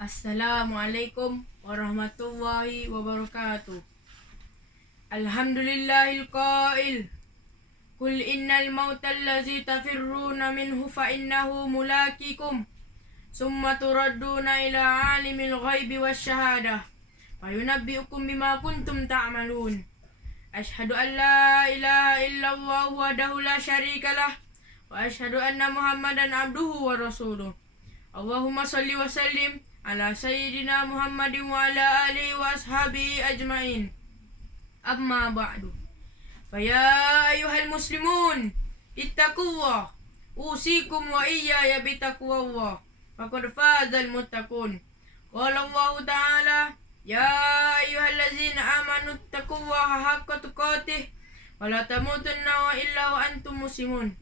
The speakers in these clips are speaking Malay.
Assalamualaikum warahmatullahi wabarakatuh. Alhamdulillahil qail. Qul innal mautal ladzi tafirruna minhu fa innahu mulaqikum. Summa turadduna ila alimil ghaibi wasyahadah. Fayunabbi'ukum bima kuntum ta'malun. Asyhadu an la ilaha illallah wahdahu la syarikalah wa asyhadu anna Muhammadan abduhu wa rasuluh. Allahumma salli wa sallim ala sayyidina Muhammadin wa ala alihi wa ashabihi ajmain. Amma ba'du. Faya ayyuhal muslimun, ittaqullah. Usikum wa iyaya bitaqwallah. Faqad fazal muttaqun. Qala Allah Ta'ala, ya ayyuhallazina amanu ittaqullaha haqqa tuqatih wa la tamutunna wa illa wa antum muslimun.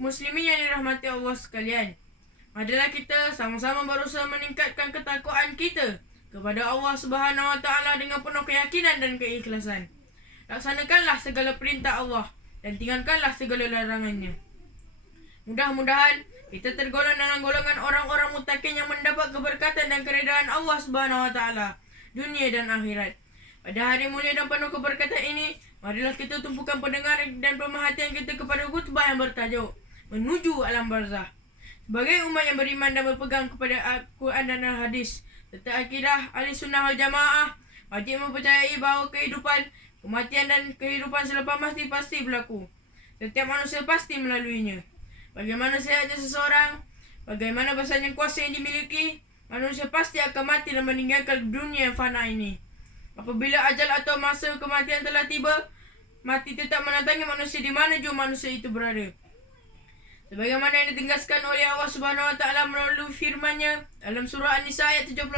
Muslimin yang dirahmati Allah sekalian, marilah kita sama-sama berusaha meningkatkan ketakwaan kita kepada Allah Subhanahu wa Ta'ala dengan penuh keyakinan dan keikhlasan. Laksanakanlah segala perintah Allah dan tinggalkanlah segala larangannya. Mudah-mudahan kita tergolong dalam golongan orang-orang muttaqin yang mendapat keberkatan dan keridaan Allah Subhanahu wa Ta'ala dunia dan akhirat. Pada hari mulia dan penuh keberkatan ini, marilah kita tumpukan pendengaran dan pemerhatian kita kepada khutbah yang bertajuk Menuju Alam Barzah. Sebagai umat yang beriman dan berpegang kepada Al-Quran dan Al-Hadis serta akidah ahli sunnah wal jamaah, wajib mempercayai bahawa kehidupan, kematian dan kehidupan selepas mati pasti berlaku. Setiap manusia pasti melaluinya. Bagaimana sehatnya seseorang, bagaimana besarnya kuasa yang dimiliki, manusia pasti akan mati dan meninggalkan dunia yang fana ini. Apabila ajal atau masa kematian telah tiba, mati tetap mendatangi manusia di mana jua manusia itu berada. Sebagaimana yang ditegaskan oleh Allah Subhanahu wa Ta'ala melalui firman-Nya dalam surah An-Nisa ayat 78,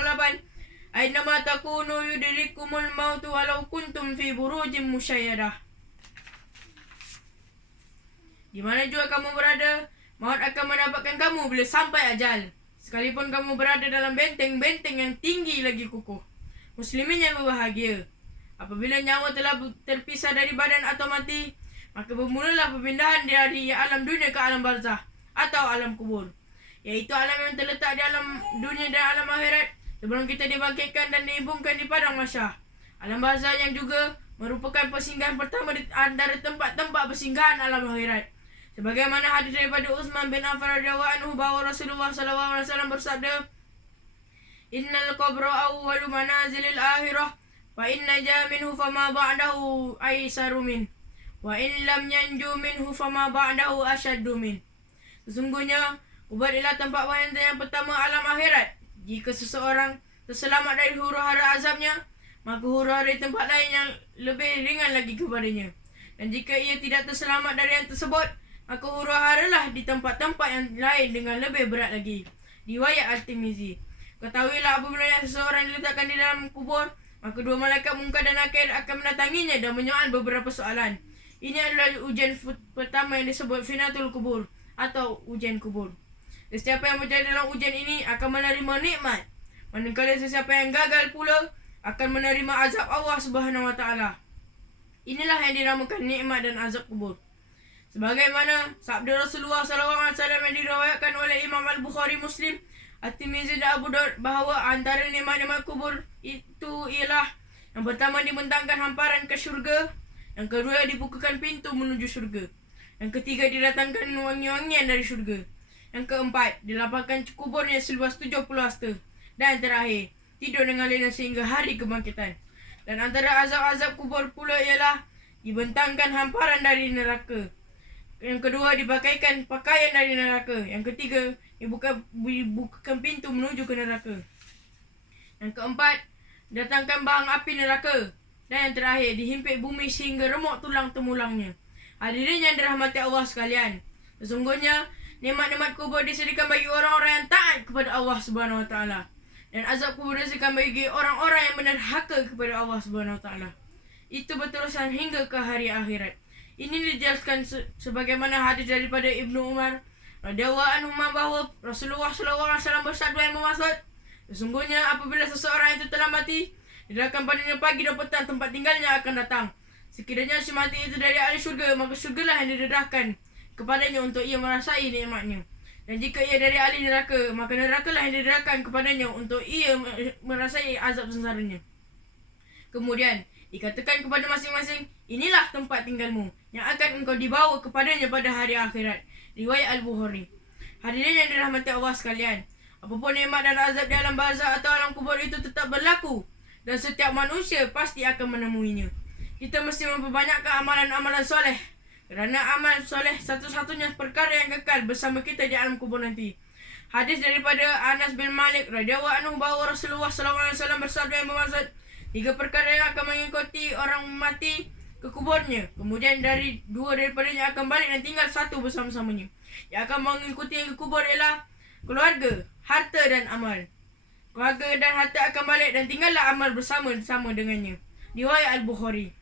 Ainama takunu yudrikumul mautu walau kuntum fi burujim musyayyadah. Di mana jua kamu berada, maut akan mendapatkan kamu bila sampai ajal, sekalipun kamu berada dalam benteng-benteng yang tinggi lagi kukuh. Muslimin yang berbahagia, apabila nyawa telah terpisah dari badan atau mati, maka bermulalah perpindahan dari alam dunia ke alam barzah atau alam kubur, iaitu alam yang terletak di alam dunia dan alam akhirat sebelum kita dibangkitkan dan dihubungkan di padang mahsyar. Alam barzah yang juga merupakan persinggahan pertama di antara tempat-tempat persinggahan alam akhirat. Sebagaimana hadis daripada Utsman bin Affan radhiyallahu anhu bahawa Rasulullah sallallahu alaihi wasallam bersabda, Innal qabra awwalu manazilil akhirah fa inna jaminhu fama ba'dahu aisaru min wa in lam yanju minhu fama ba'dahu asyaddu min. Sesungguhnya kubur ialah tempat penantian yang pertama alam akhirat. Jika seseorang terselamat dari huru-hara azabnya, maka huru-hara di tempat lain yang lebih ringan lagi kepadanya. Dan jika ia tidak terselamat dari yang tersebut, maka huru-haralah di tempat-tempat yang lain dengan lebih berat lagi. Riwayat Al-Tirmizi. Ketahuilah apabila seseorang diletakkan di dalam kubur, maka dua malaikat Munkar dan Nakir akan mendatanginya dan menyoal beberapa soalan. Ini adalah ujian pertama yang disebut finatul kubur atau ujian kubur. Sesiapa yang berjaya dalam ujian ini akan menerima nikmat, manakala sesiapa yang gagal pula akan menerima azab Allah Subhanahu wa Ta'ala. Inilah yang dinamakan nikmat dan azab kubur. Sebagaimana sabda Rasulullah SAW yang diriwayatkan oleh Imam Al-Bukhari, Muslim, At-Tirmizi dan Abu Daud bahawa antara nikmat-nikmat kubur itu ialah yang pertama dibentangkan hamparan ke syurga, yang kedua dibukakan pintu menuju syurga, yang ketiga didatangkan wangi-wangian dari syurga, yang keempat dilapangkan kuburnya seluas 70 hasta, dan yang terakhir tidur dengan lena sehingga hari kebangkitan. Dan antara azab-azab kubur pula ialah dibentangkan hamparan dari neraka, yang kedua dipakaikan pakaian dari neraka, yang ketiga dibukakan pintu menuju ke neraka, yang keempat datangkan bahang api neraka, dan yang terakhir dihimpit bumi sehingga remuk tulang temulangnya. Hadirin yang dirahmati Allah sekalian, sesungguhnya nikmat-nikmat kubur disediakan bagi orang-orang yang taat kepada Allah Subhanahu wa Ta'ala, dan azab kubur disediakan bagi orang-orang yang menderhaka kepada Allah Subhanahu wa Ta'ala. Itu berterusan hingga ke hari akhirat. Ini dijelaskan sebagaimana hadis daripada Ibnu Umar radhiyallahu anhu bahawa Rasulullah sallallahu alaihi wasallam bersabda yang bermaksud, sesungguhnya apabila seseorang itu telah mati, didatangkan padanya pagi dan petang tempat tinggalnya akan datang. Sekiranya si mati itu dari ahli syurga, maka syurgalah yang didedahkan kepadanya untuk ia merasai nikmatnya. Dan jika ia dari ahli neraka, maka nerakalah yang didedahkan kepadanya untuk ia merasai azab sengsaranya. Kemudian dikatakan kepada masing-masing, inilah tempat tinggalmu yang akan engkau dibawa kepadanya pada hari akhirat. Riwayat Al-Bukhari. Hadirin yang dirahmati Allah sekalian, apapun nikmat dan azab di alam barzakh atau alam kubur itu tetap berlaku, dan setiap manusia pasti akan menemuinya. Kita mesti memperbanyakkan amalan-amalan soleh, kerana amal soleh satu-satunya perkara yang kekal bersama kita di alam kubur nanti. Hadis daripada Anas bin Malik radhiyallahu anhu bahawa Rasulullah SAW bersabda yang bermaksud, 3 perkara yang akan mengikuti orang mati ke kuburnya, kemudian dua daripadanya akan balik dan tinggal satu bersama-samanya. Yang akan mengikuti yang ke kubur ialah keluarga, harta dan amal. Keluarga dan harta akan balik dan tinggallah amal bersama-sama dengannya. Riwayat Al-Bukhari.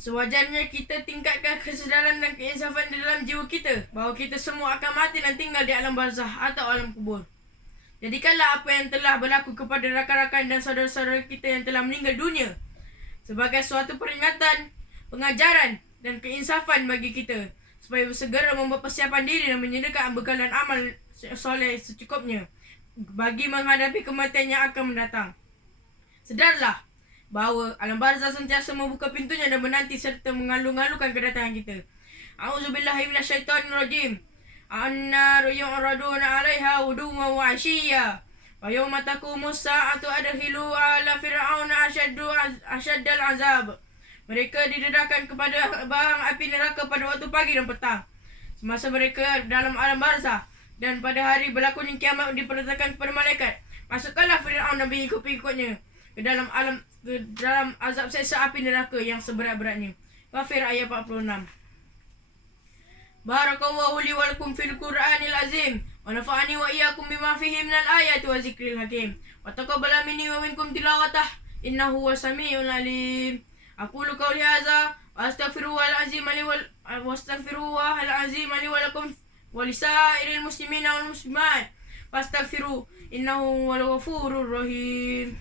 Sewajarnya kita tingkatkan kesedaran dan keinsafan di dalam jiwa kita bahawa kita semua akan mati dan tinggal di alam barzakh atau alam kubur. Jadikanlah apa yang telah berlaku kepada rakan-rakan dan saudara-saudara kita yang telah meninggal dunia sebagai suatu peringatan, pengajaran dan keinsafan bagi kita, supaya segera membuat persiapan diri dan menyediakan bekalan amal soleh secukupnya bagi menghadapi kematian yang akan mendatang. Sedarlah bahawa alam barzakh sentiasa membuka pintunya dan menanti serta mengalu-alukan kedatangan kita. A'udzubillahi minasyaitonirrajim. An-naru yu'raduna 'alaiha ghuduwwan wa 'ashiyya. Wa yawma taqumus sa'atu adkhilu ala fir'auna asyaddal 'azab. Mereka didedahkan kepada bahang api neraka pada waktu pagi dan petang, semasa mereka dalam alam barzakh, dan pada hari berlakunya kiamat diperintahkan kepada malaikat, masukkanlah Fir'aun dan pengikut-pengikutnya ke dalam azab seksa api neraka yang seberat-beratnya. Ghafir ayat 46. Barakallahu li wa lakum fil Qur'anil azim wa nafa'ani wa iyyakum bima fihi minal ayati wa zikril hakim wa taqabbala minni wa minkum tilawatah innahu huwas samiul alim. Aqulu qawli hadza wa astaghfirullahal azim li wa lakum wa lisairil muslimina wal muslimat fastaghfiru innahu huwal ghafurur rahim.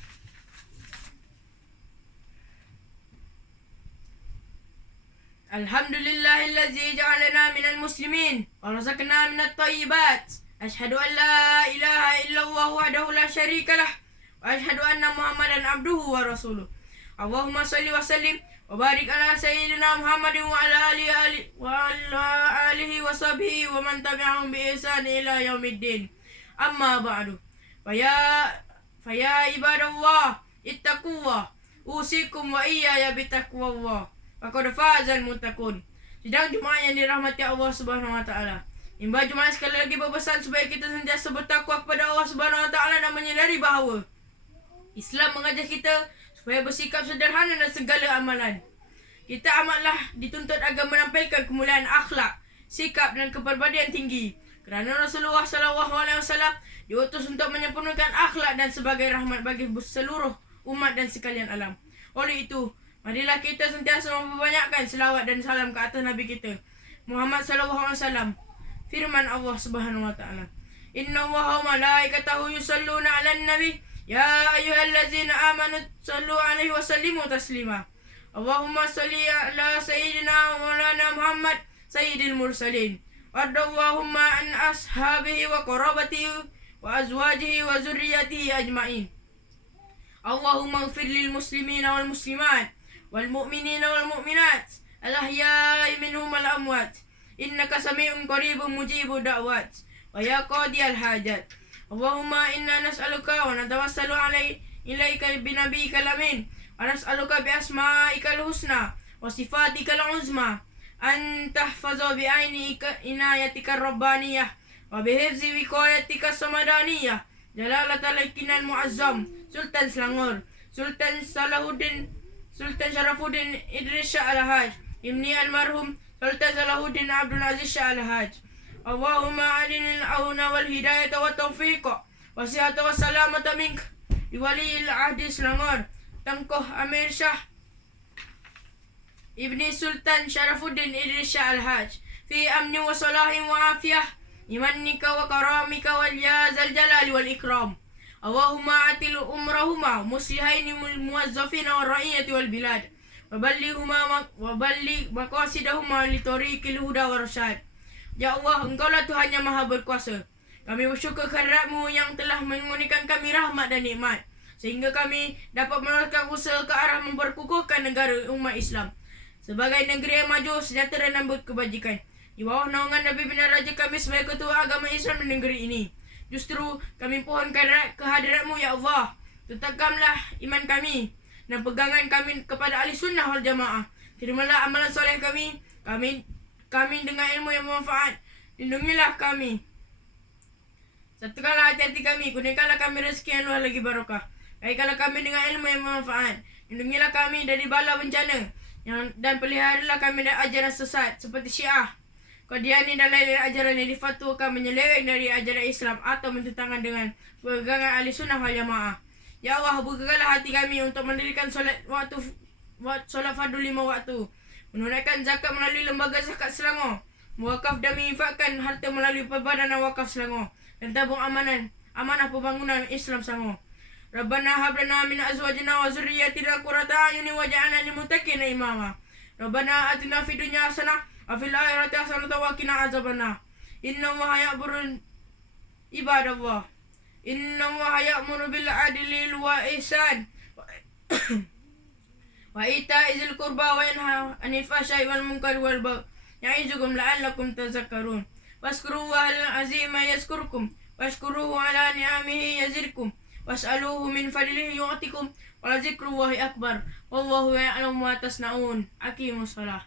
Alhamdulillahillazi ja'alana minal muslimin wa razaqna minat thayyibat. Asyhadu an la ilaha illallah wahdahu la syarikalah wa asyhadu anna Muhammadan abduhu wa rasuluh. Allahumma salli wa sallim wa barik ala sayyidina Muhammadin wa ala alihi wa sahbihi wa man tabi'ahum bi ihsan ila yaumiddin. Amma ba'du. Faya ibadallah ittaqullah usikum wa iyaya bitaqwallah. Faqad fazal muttaqun. Sidang Jumaat yang dirahmati Allah Subhanahu wa taala. Imba Jumaat sekali lagi berpesan supaya kita sentiasa bertakwa kepada Allah Subhanahu wa taala dan menyadari bahawa Islam mengajar kita supaya bersikap sederhana dan segala amalan. Kita amatlah dituntut agar menampilkan kemuliaan akhlak, sikap dan kepribadian tinggi. Kerana Rasulullah SAW diutus untuk menyempurnakan akhlak dan sebagai rahmat bagi seluruh umat dan sekalian alam. Oleh itu, marilah kita sentiasa memperbanyakkan selawat dan salam ke atas Nabi kita, Muhammad SAW. Firman Allah Subhanahu wa taala, Inna Allaha wa malaikatahu yusalluna 'alan nabi ya ayyuhallazina amanu sallu 'alaihi wa sallimu taslima. Allahumma salli ala sayyidina wa maulana Muhammad sayyidil mursalin. Wardallahumma an ashabihi wa qarabatihi wa azwajihi wa zurriyyatihi ajma'in. Allahumma ighfir lil muslimina wal muslimat wal mu'minina wal mu'minat al-ahya'i minhum wal amwat. Innaka sami'un qaribun mujibud da'wat wa ya qadiyal hajat. Allahumma inna nas'aluka wa natawassalu ilaika bi nabiyyikal amin wa nas'aluka bi asma'ikal husna wa sifatikal uzma an tahfaza bi inayatikar rabbaniyah wa bi hifzi wiqayatika samadaniyah. Jalalatal ikinal muazzam Sultan Selangor Sultan Sharafuddin Idris Shah Al-Haj Ibni Almarhum Sultan Salahuddin Abdul Aziz Shah Al-Haj. Allahumma alinil auna wal hidayata wa taufiqa wa sihata wa salamata mink di waliil ahdi Selangor Tengkoh Amir Shah Ibni Sultan Sharafuddin Idris Shah Al-Haj fi amni wa salahin wa afiyah imannika wa karamika wal yazal jalali wal ikram. Allahumma atil umrahuma muslihaini muwazzafina wal ra'iyati wal bilad waballigh maqasidahuma litariqil huda warasyad. Ya Allah, Engkaulah Tuhan yang Maha Berkuasa. Kami bersyukur kehadirat-Mu yang telah mengurniakan kami rahmat dan nikmat, sehingga kami dapat meneruskan usaha ke arah memperkukuhkan negara umat Islam sebagai negeri yang maju, sejahtera dan berkebajikan. Di bawah naungan Nabi bin Raja kami sebagai ketua agama Islam di negeri ini. Justru kami pohon kehadirat-Mu ya Allah. Tetapkanlah iman kami dan pegangan kami kepada ahli sunnah wal jamaah. Terimalah amalan soleh kami dengan ilmu yang bermanfaat. Lindungilah kami. Satukanlah hati-hati kami. Kurniakanlah kami rezeki yang luar lagi barakah. Kaitkanlah kami dengan ilmu yang bermanfaat. Lindungilah kami dari bala bencana. Dan peliharalah kami dari ajaran sesat seperti Syiah, Qadiani dan lain-lain ajaran yang difatwakan menyeleweng dari ajaran Islam atau bertentangan dengan pegangan ahli sunnah wal jamaah. Ya Allah, bukakanlah hati kami untuk mendirikan solat fardu 5 waktu, menunaikan zakat melalui lembaga zakat Selangor, mewakaf dan menginfakkan harta melalui Perbadanan Wakaf Selangor, dan tabung amanah pembangunan Islam Selangor. Rabbana hab lana min azwajina wa zurriyyatina qurrata a'yunin waj'alna lil muttaqina imama. Rabbana atina fid dunya hasanah wa fil akhirati hasanah wa qina azabannar. Innallaha ya'muru ibadallah. Innallaha ya'muru bil adli wa ihsan wa ita'i dzil qurba wa yanha 'anil fahsya'i wal munkari wal baghi. Ya'izukum la'allakum tadhakkarun. Wazkurullahal azima yazkurkum washkuruhu 'ala ni'amihi yazidkum. Was'aluhu min fadlihi yu'tikum wa la dzikrullahi akbar. Wallahu ya'lamu ma tasna'un. Aqimus shalah.